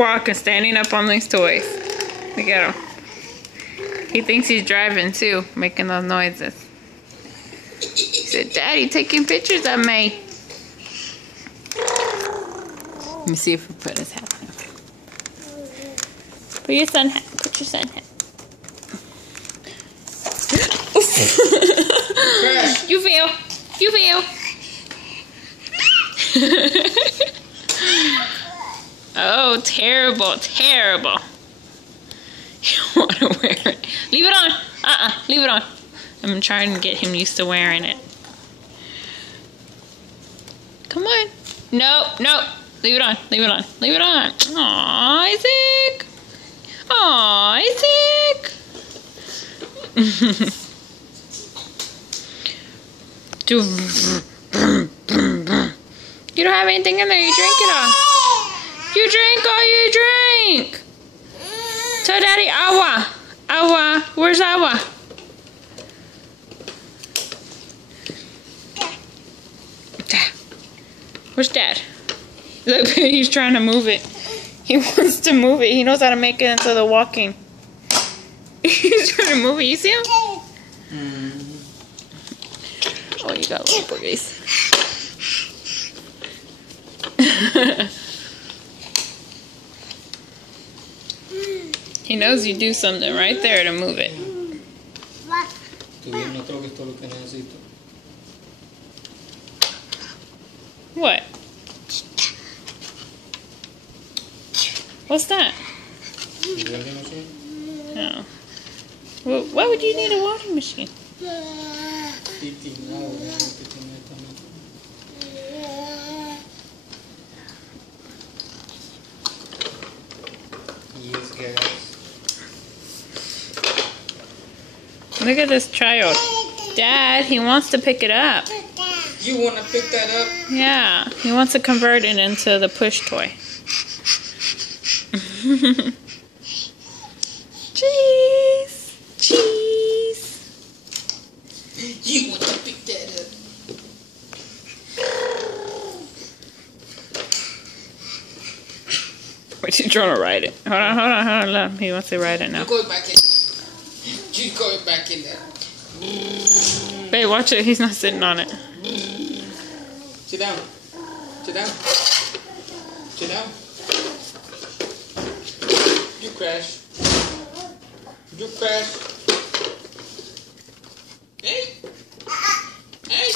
walking, standing up on these toys. Look at him. He thinks he's driving too, making those noises. He said, Daddy, taking pictures of me. Let me see if we put his hat on. Put your sun hat. Put your sun hat. You feel. You feel. Oh, terrible, terrible. You want to wear it. Leave it on. Leave it on. I'm trying to get him used to wearing it. Come on. No, no. Leave it on. Leave it on. Leave it on. Aw, Isaac. Aw, Isaac. You don't have anything in there. You drink it all. You drink all you drink. Tell Daddy, Awa. Awa. Where's Awa? Dad. Where's Dad? Look, he's trying to move it. He wants to move it. He knows how to make it into the walking. He's trying to move it. You see him? Oh, you got little boogies. He knows you do something right there to move it. What? What's that? Oh. Well, why would you need a washing machine? Yes, guys. Look at this child. Dad, he wants to pick it up. You want to pick that up? Yeah, he wants to convert it into the push toy. Cheese! Cheese! You want to pick that up? Wait, she's trying to ride it. Hold on, hold on, hold on. Look, he wants to ride it now. You go back in. You go back in there. Babe, watch it. He's not sitting on it. Sit down. Sit down. Sit down. You crash. You crash. Hey. Hey.